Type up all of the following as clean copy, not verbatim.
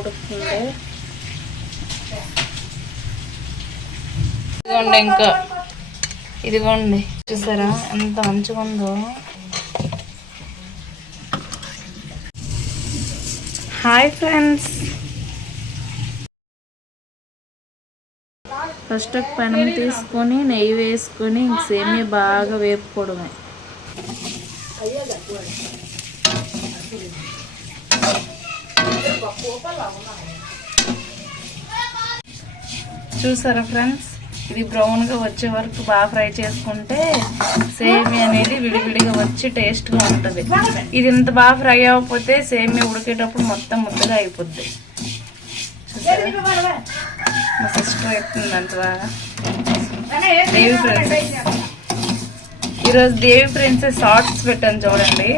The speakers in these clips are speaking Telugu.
ఉడుకుతుంది. ఇదిగోండి, ఇంకా ఇదిగోండి చూసారా ఎంత మంచిగా ఉందో. హాయ్ ఫ్రెండ్స్, ఫస్ట్ ఒక పెనం తీసుకొని నెయ్యి వేసుకొని సేమియా బాగా వేపుకోవడమే. చూసారా ఫ్రెండ్స్, ఇది బ్రౌన్గా వచ్చే వరకు బాగా ఫ్రై చేసుకుంటే సేమియా అనేది విడివిడిగా వచ్చి టేస్ట్గా ఉంటుంది. ఇది ఇంత బాగా ఫ్రై అవ్వకపోతే సేమియా ఉడికేటప్పుడు మొత్తం ముద్దగా అయిపోద్ది. మా సిస్టర్ ఎత్తుంది అంత బాగా. దేవి ప్రిన్సెస్, ఈరోజు దేవి ప్రిన్సెస్ షార్ట్స్ పెట్టాను చూడండి.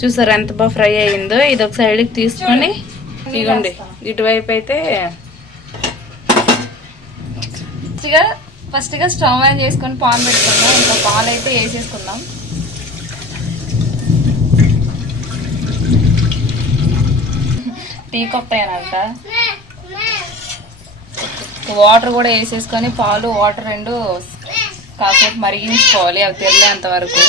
చూసారా ఎంత బాగా ఫ్రై అయ్యిందో. ఇది ఒక సైడ్కి తీసుకొని ఇదిగోండి ఇటువైపు అయితే ఫస్ట్గా స్టవ్ ఆన్ చేసుకొని పాన్ పెట్టుకుందాం. ఇంకా పాలు అయితే వేసేసుకుందాం. టీ కొత్తాయనంట. వాటర్ కూడా వేసేసుకొని పాలు వాటర్ రెండు కాసేపు మరిగించుకోవాలి, అవి తెరలేంత వరకు.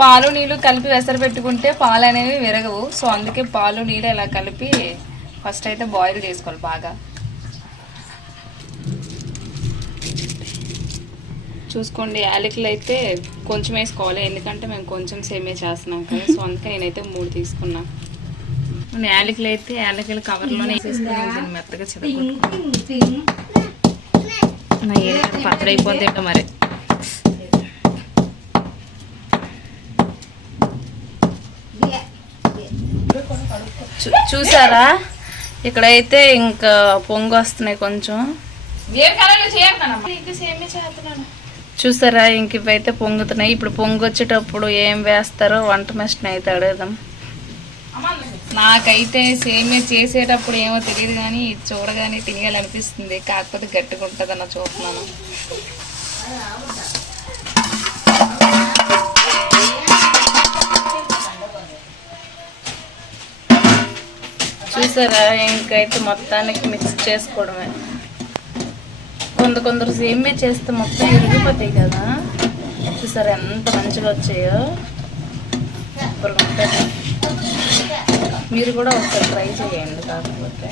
పాలు నీళ్ళు కలిపి వెసరు పెట్టుకుంటే పాలు అనేవి విరగవు. సో అందుకే పాలు నీళ్ళు ఇలా కలిపి ఫస్ట్ అయితే బాయిల్ చేసుకోవాలి బాగా. చూసుకోండి, యాలకులు అయితే కొంచెం వేసుకోవాలి, ఎందుకంటే మేము కొంచెం సేమే చేస్తున్నాం కదా. సో అందుకే నేనైతే 3 తీసుకున్నా. యాలకులు అయితే యాలకులు కవర్లోనే వేసేసుకుని మెత్తగా చిదగొట్టుకున్నాను. నా ఏరియా పచ్చడైపోద్ది మరి. చూసారా, ఇక్కడైతే ఇంకా పొంగు వస్తున్నాయి కొంచెం. చూసారా, ఇంక ఇవైతే పొంగుతున్నాయి. ఇప్పుడు పొంగు వచ్చేటప్పుడు ఏం వేస్తారో వంట మెషిన్ అయితే అడుగుదాం. నాకైతే సేమియా చేసేటప్పుడు ఏమో తెలియదు, కానీ చూడగానే తినేయాలనిపిస్తుంది. కాకపోతే గట్టిగా ఉంటుందన్న చూస్తున్నాను. చూసారా, ఇంకైతే మొత్తానికి మిక్స్ చేసుకోవడమే. కొందరు సేమియా చేస్తే మొత్తం ఇరిగిపోతాయి కదా. చూసారా ఎంత మంచిగా వచ్చాయో. సూపర్గా ఉంటుంది. మీరు కూడా ఒకసారి ట్రై చేయండి. కాకపోతే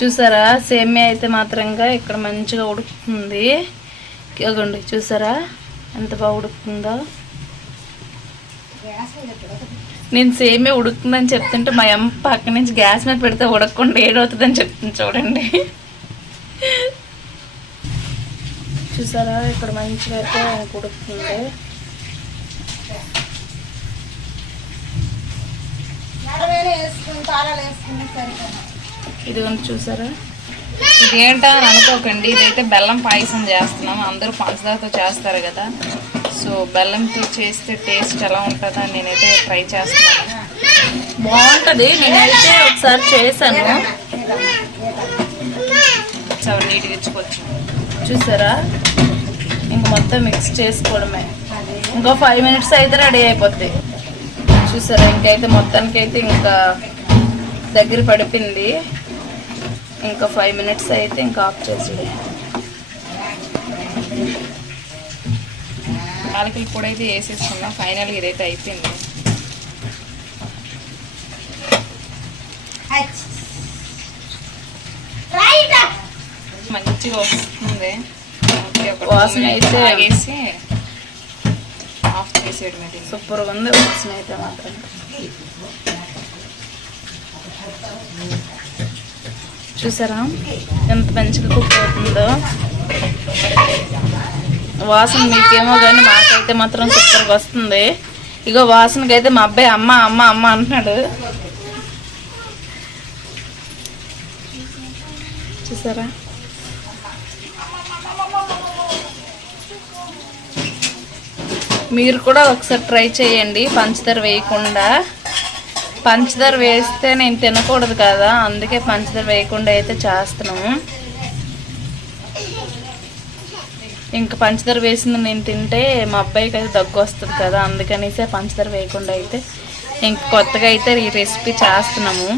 చూసారా, సేమియా అయితే మాత్రంగా ఇక్కడ మంచిగా ఉడుకుతుంది. ఇదిగోండి చూసారా ఎంత బాగా ఉడుకుతుందో. నేను సేమే ఉడుకుతుందని చెప్తుంటే మా అమ్మ పక్క నుంచి గ్యాస్ మీద పెడితే ఉడకకుండా ఏడవుతుందని చెప్తుంది చూడండి. చూసారా, ఇక్కడ మంచిగా అయితే ఉడుకుతుంది. ఇదిగోండి చూసారా. ఇదేంటా అని అనుకోకండి, ఇదైతే బెల్లం పాయసం చేస్తున్నాం. అందరూ పంచదారతో చేస్తారు కదా. సో బెల్లంతో చేస్తే టేస్ట్ ఎలా ఉంటుందో నేనైతే ట్రై చేస్తున్నాను. బాగుంటుంది. నేనైతే ఒకసారి చేశాను. చాలా నీట్గా ఇచ్చుకోవచ్చు. చూసారా, ఇంక మొత్తం మిక్స్ చేసుకోవడమే. ఇంకో 5 minutes అయితే రెడీ అయిపోద్ది. చూసారా, ఇంకైతే మొత్తానికైతే ఇంకా దగ్గర పడిపోయింది. ఇంకా 5 minutes అయితే ఇంకా ఆఫ్ చేసి యాలకుల పొడి అయితే వేసేసుకున్నాం. ఫైనల్గా ఇదైతే అయిపోయింది. మంచిగా వస్తుంది వాసన అయితే. వేసి ఆఫ్ చేసేయడం. సూపర్గా ఉంది వాసన అయితే మాత్రం. చూసారా ఎంత మంచిగా కుక్ అవుతుందో. వాసన మీకేమో కానీ మాకైతే మాత్రం సూపర్గా వస్తుంది. ఇగో వాసనకి అయితే మా అబ్బాయి అమ్మ అమ్మ అమ్మ అంటున్నాడు. చూసారా, మీరు కూడా ఒకసారి ట్రై చేయండి పంచదార వేయకుండా. పంచదార వేస్తే నేను తినకూడదు కదా, అందుకే పంచదార వేయకుండా అయితే చేస్తున్నాము. ఇంకా పంచదార వేసింది నేను తింటే మా అబ్బాయికి అయితే దగ్గు వస్తుంది కదా, అందుకనేసి పంచదార వేయకుండా అయితే ఇంక కొత్తగా అయితే ఈ రెసిపీ చేస్తున్నాము.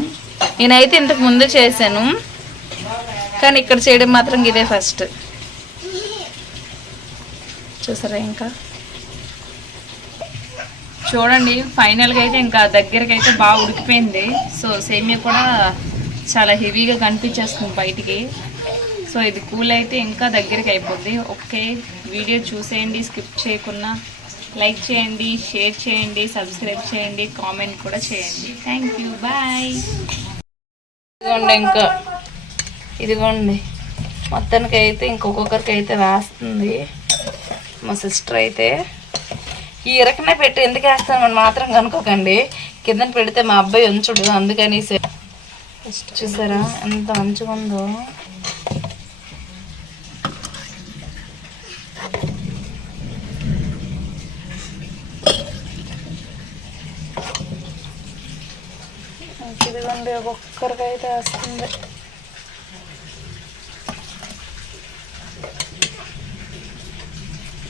నేనైతే ఇంతకు ముందు చేశాను, కానీ ఇక్కడ చేయడం మాత్రం ఇదే ఫస్ట్. చూసారా? ఇంకా చూడండి, ఫైనల్గా అయితే ఇంకా దగ్గరికి అయితే బాగా ఉడికిపోయింది. సో సేమియా కూడా చాలా హెవీగా కనిపించేస్తుంది బయటికి. సో ఇది కూల్ అయితే ఇంకా దగ్గరికి అయిపోద్ది. ఓకే, వీడియో చూసేయండి, స్కిప్ చేయకుండా లైక్ చేయండి, షేర్ చేయండి, సబ్స్క్రైబ్ చేయండి, కామెంట్ కూడా చేయండి. Thank you, bye. ఇదిగోండి, ఇంకా ఇదిగోండి మొత్తానికి అయితే ఇంకొకరికి అయితే వేస్తుంది మా సిస్టర్. అయితే ఈ ఇరకనే పెట్టి ఎందుకు వేస్తామని మాత్రం కనుక్కోకండి, కింద పెడితే మా అబ్బాయి ఉంచుడు, అందుకని. చూసారా ఎంత మంచిగా ఉందో? ఇదిగోండి ఒక్కొక్కరికి అయితే వస్తుంది.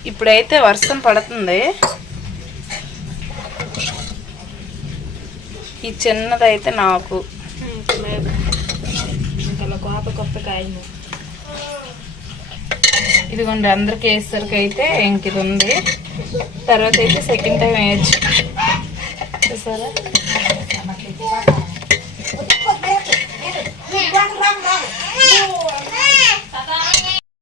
ఇప్పుడైతే వర్షం పడుతుంది. ఈ చిన్నదైతే నాకు ఇదిగోండి అందరికి వేసరికి అయితే ఇంక ఇది ఉంది. తర్వాత అయితే సెకండ్ టైం వేయచ్చు. చూసారా?